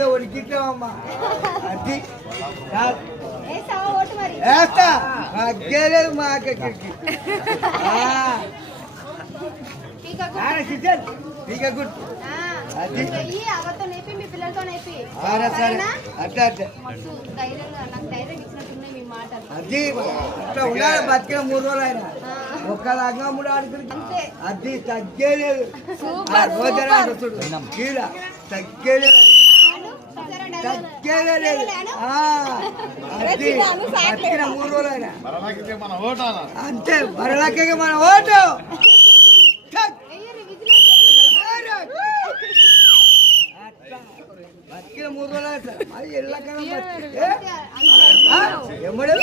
ఏదో ఉడికిట్టామమ్మా అది వేసావా ఓటు మరి వేస్తా అగ్గేలేదు మా అక్కకి పీక గు- కిచెన్ పీక గుడ్ ఆ, అది. వెయ్యి అవ్వతో నేపి మీ పిల్లలతో నేపి సరే సరే సరేనా? అట్లా అట్లా మస్తు ధైర్యంగా నాకు ధైర్యం ఇచ్చినట్టున్నాయి మీ మాటలు అది ఇట్లా ఉండాలి బతికిన మూడు రోజులు ఆయన ఆ, ఒక్క లాగా మూడు ఆడుకుని అంతే అది తగ్గేలేదు సూపర్, ఆ రోజున సూపర్. చూడు కీడ తగ్గేలేదు అను, చూసారా తాగలేదు మూడు రోజులైనా అంతే మరలకే మన ఓటు. బతికిన మూడు రోజులు మరి ఎల్లకన్నా ఎమ్మడే